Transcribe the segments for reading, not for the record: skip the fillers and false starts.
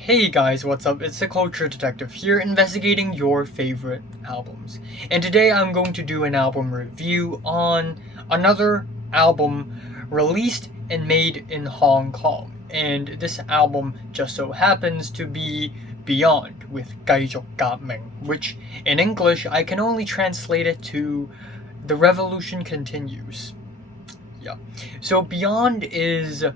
Hey guys, what's up? It's the Culture Detective here, investigating your favorite albums. And today I'm going to do an album review on another album released and made in Hong Kong. And this album just so happens to be Beyond with 繼續革命, which in English I can only translate it to The Revolution Continues. Yeah. So Beyond is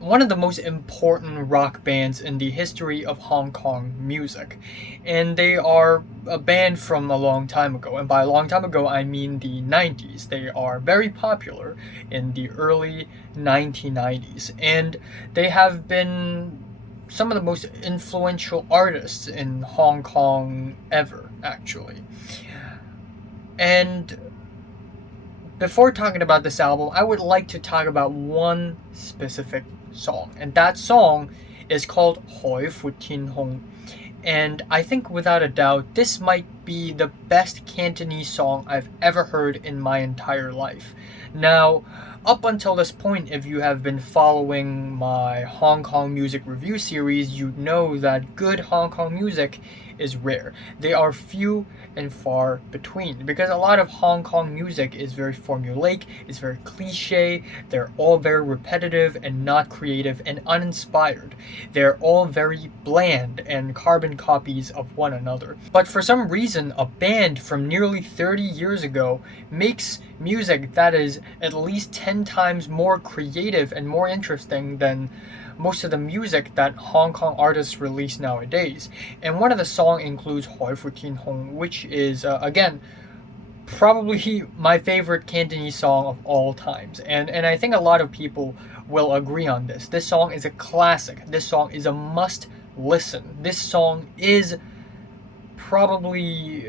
one of the most important rock bands in the history of Hong Kong music. And they are a band from a long time ago. And by a long time ago, I mean the 90s. They are very popular in the early 1990s. And they have been some of the most influential artists in Hong Kong ever, actually. And before talking about this album, I would like to talk about one specific song, and that song is called 海闊天空. And I think without a doubt, this might be the best Cantonese song I've ever heard in my entire life. Now, up until this point, if you have been following my Hong Kong music review series, you know that good Hong Kong music is rare. They are few and far between because a lot of Hong Kong music is very formulaic, it's very cliche, they're all very repetitive and not creative and uninspired. They're all very bland and carbon copies of one another. But for some reason, a band from nearly 30 years ago makes music that is at least 10 times more creative and more interesting than most of the music that Hong Kong artists release nowadays. And one of the songs includes 海闊天空, which is, again, probably my favorite Cantonese song of all times. And I think a lot of people will agree on this. This song is a classic. This song is a must listen. This song is probably,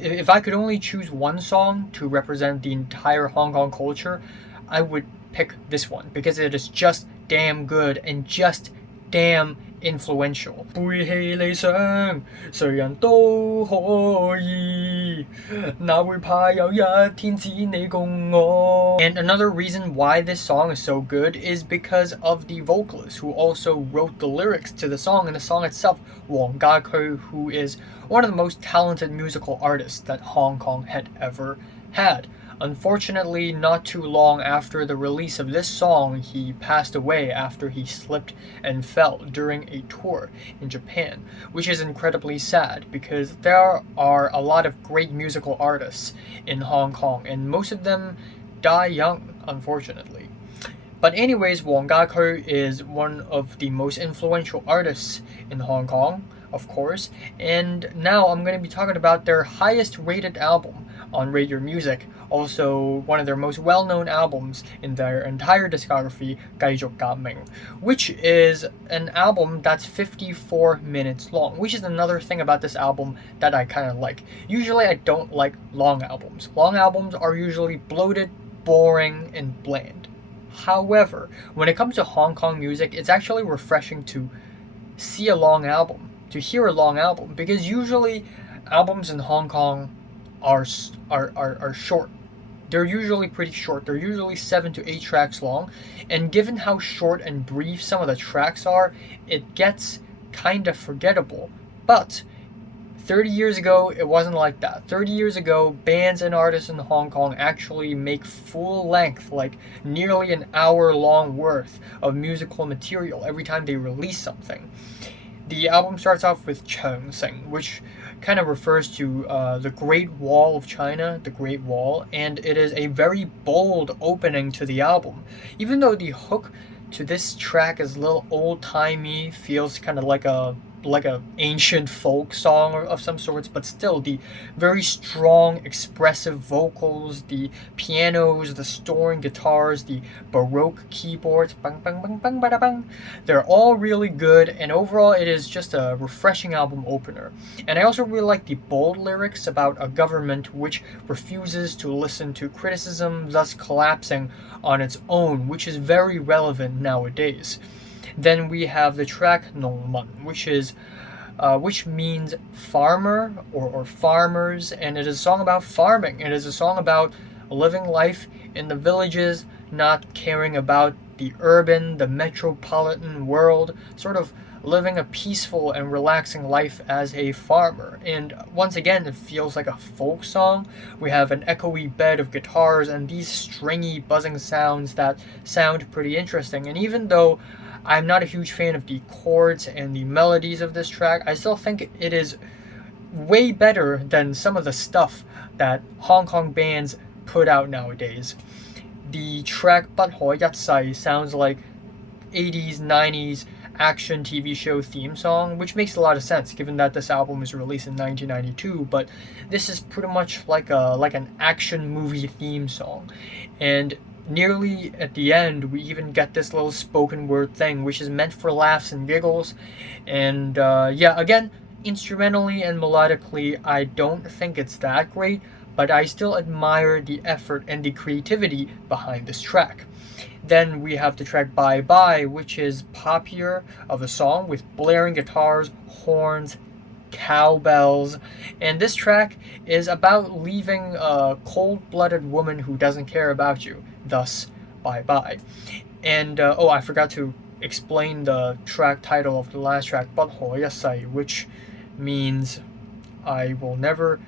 if I could only choose one song to represent the entire Hong Kong culture, I would pick this one because it is just damn good and just damn influential. 背棄理想，誰人都可以，哪會怕有一天只你共我? And another reason why this song is so good is because of the vocalist who also wrote the lyrics to the song and the song itself, 黃家駒, who is one of the most talented musical artists that Hong Kong had ever had. Unfortunately, not too long after the release of this song, he passed away after he slipped and fell during a tour in Japan, which is incredibly sad because there are a lot of great musical artists in Hong Kong, and most of them die young, unfortunately. But anyways, Wang Gakui is one of the most influential artists in Hong Kong, of course, and now I'm going to be talking about their highest rated album on Rate Your Music, also one of their most well-known albums in their entire discography, 繼續革命, which is an album that's 54 minutes long, which is another thing about this album that I kind of like. Usually I don't like long albums. Long albums are usually bloated, boring, and bland. However, when it comes to Hong Kong music, it's actually refreshing to see a long album, to hear a long album, because usually albums in Hong Kong are short. They're usually pretty short. They're usually 7 to 8 tracks long, and given how short and brief some of the tracks are, it gets kind of forgettable. But 30 years ago, it wasn't like that. 30 years ago, bands and artists in Hong Kong actually make full length, like nearly an hour long worth of musical material every time they release something. The album starts off with Chengsing, which kind of refers to the Great Wall of China, the Great Wall, and it is a very bold opening to the album. Even though the hook to this track is a little old-timey, feels kind of like a ancient folk song of some sorts, but still the very strong expressive vocals, the pianos, the storing guitars, the baroque keyboards, bang bang bang bang bada bang, they're all really good, and overall it is just a refreshing album opener. And I also really like the bold lyrics about a government which refuses to listen to criticism, thus collapsing on its own, which is very relevant nowadays. Then we have the track Nongman, which means farmer or farmers, and it is a song about farming. It is a song about living life in the villages, not caring about the urban, the metropolitan world, sort of living a peaceful and relaxing life as a farmer. And once again, it feels like a folk song. We have an echoey bed of guitars and these stringy buzzing sounds that sound pretty interesting. And even though I'm not a huge fan of the chords and the melodies of this track, I still think it is way better than some of the stuff that Hong Kong bands put out nowadays. The track 不可一世 sounds like 80s, 90s action TV show theme song, which makes a lot of sense given that this album was released in 1992, but this is pretty much like an action movie theme song. And nearly at the end, we even get this little spoken word thing, which is meant for laughs and giggles. And yeah, again, instrumentally and melodically, I don't think it's that great, but I still admire the effort and the creativity behind this track. Then we have the track Bye Bye, which is poppier of a song with blaring guitars, horns, cowbells, and this track is about leaving a cold-blooded woman who doesn't care about you, thus Bye Bye. And oh, I forgot to explain the track title of the last track, 不可一世, which means I will never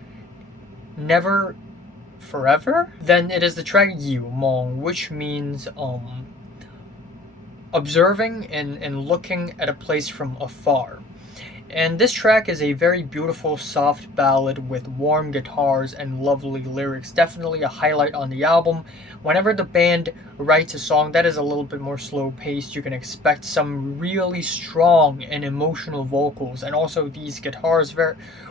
forever. Then it is the track 遙望, which means observing and looking at a place from afar. And this track is a very beautiful soft ballad with warm guitars and lovely lyrics. Definitely a highlight on the album. Whenever the band writes a song that is a little bit more slow paced, you can expect some really strong and emotional vocals, and also these guitars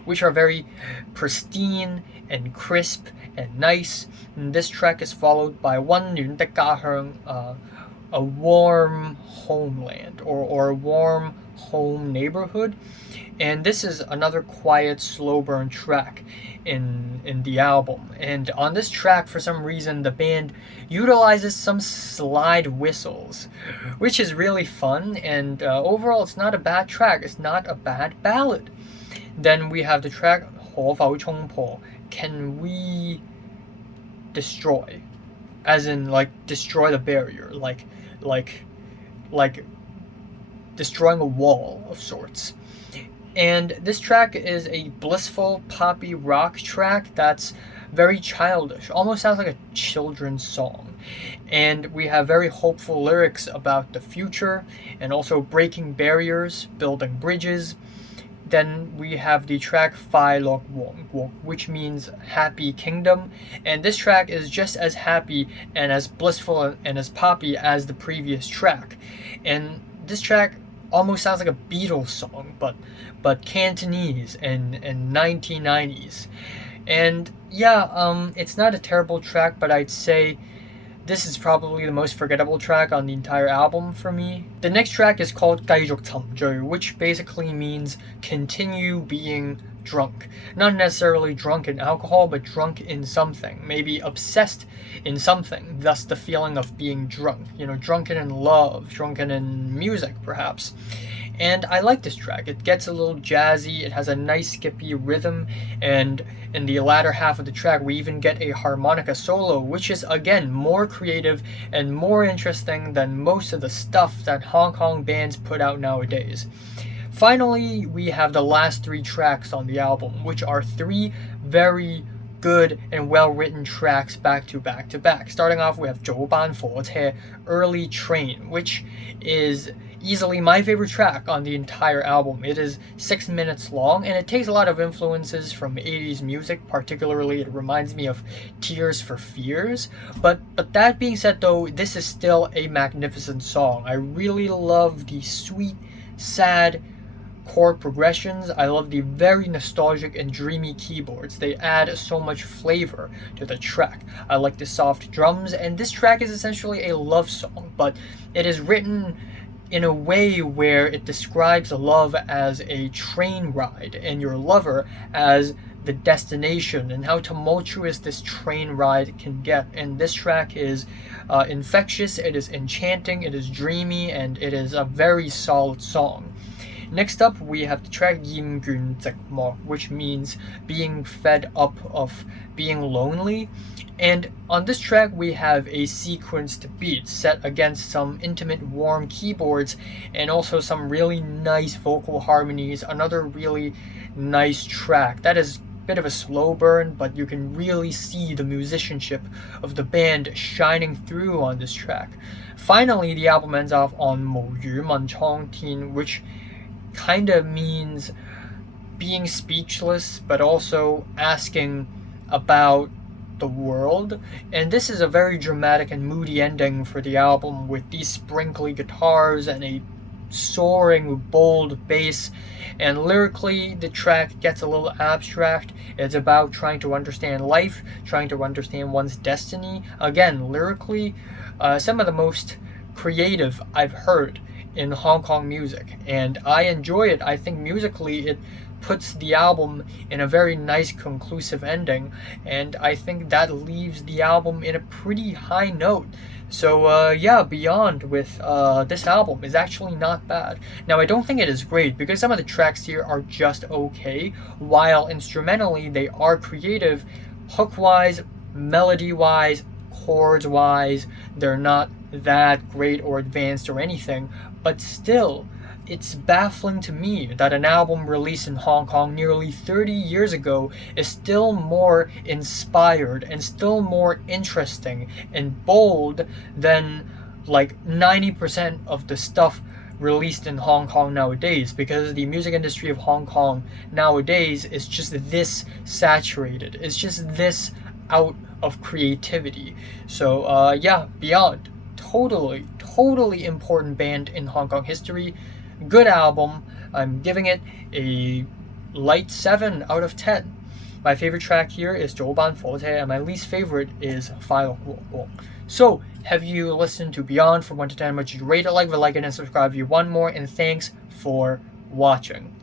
which are very pristine and crisp and nice. And this track is followed by 溫暖的家鄉, a warm homeland or a warm home neighborhood. And this is another quiet, slow burn track in the album. And on this track, for some reason, the band utilizes some slide whistles, which is really fun. And overall, it's not a bad track. It's not a bad ballad. Then we have the track 可否衝破, can we destroy? As in, like, destroy the barrier, like destroying a wall of sorts. And this track is a blissful poppy rock track that's very childish, almost sounds like a children's song. And we have very hopeful lyrics about the future and also breaking barriers, building bridges. Then we have the track 快樂王國, which means happy kingdom. And this track is just as happy and as blissful and as poppy as the previous track. And this track almost sounds like a Beatles song, but Cantonese and 1990s. And yeah, it's not a terrible track, but I'd say this is probably the most forgettable track on the entire album for me. The next track is called 繼續沉醉, which basically means continue being drunk. Not necessarily drunk in alcohol, but drunk in something. Maybe obsessed in something, thus the feeling of being drunk. You know, drunken in love, drunken in music, perhaps. And I like this track. It gets a little jazzy, it has a nice skippy rhythm, and in the latter half of the track we even get a harmonica solo, which is again more creative and more interesting than most of the stuff that Hong Kong bands put out nowadays. Finally, we have the last three tracks on the album, which are three very good and well-written tracks back to back to back. Starting off, we have 早班火車, Early Train, which is easily my favorite track on the entire album. It is 6 minutes long, and it takes a lot of influences from 80s music. Particularly, it reminds me of Tears for Fears. But that being said, though, this is still a magnificent song. I really love the sweet, sad chord progressions. I love the very nostalgic and dreamy keyboards. They add so much flavor to the track. I like the soft drums, and this track is essentially a love song, but it is written in a way where it describes love as a train ride and your lover as the destination, and how tumultuous this train ride can get. And this track is infectious, it is enchanting, it is dreamy, and it is a very solid song. Next up, we have the track 厭倦寂寞, which means being fed up of being lonely. And on this track, we have a sequenced beat set against some intimate, warm keyboards and also some really nice vocal harmonies. Another really nice track. That is a bit of a slow burn, but you can really see the musicianship of the band shining through on this track. Finally, the album ends off on 無語問蒼天, which kind of means being speechless, but also asking about the world. And this is a very dramatic and moody ending for the album, with these sprinkly guitars and a soaring, bold bass. And lyrically, the track gets a little abstract. It's about trying to understand life, trying to understand one's destiny. Again, lyrically, some of the most creative I've heard in Hong Kong music, and I enjoy it. I think musically it puts the album in a very nice conclusive ending, and I think that leaves the album in a pretty high note. So yeah, Beyond with this album is actually not bad. Now, I don't think it is great because some of the tracks here are just okay, while instrumentally they are creative. Hook-wise, melody-wise, chords-wise, they're not that great or advanced or anything, but still, it's baffling to me that an album released in Hong Kong nearly 30 years ago is still more inspired and still more interesting and bold than like 90% of the stuff released in Hong Kong nowadays, because the music industry of Hong Kong nowadays is just this saturated. It's just this out of creativity. So yeah, Beyond, totally important band in Hong Kong history. Good album. I'm giving it a light 7 out of 10. My favorite track here is 早班火車, and my least favorite is 快樂王國. So, have you listened to Beyond from 1 to 10? Would you rate it, like it, and subscribe if you want more, and thanks for watching.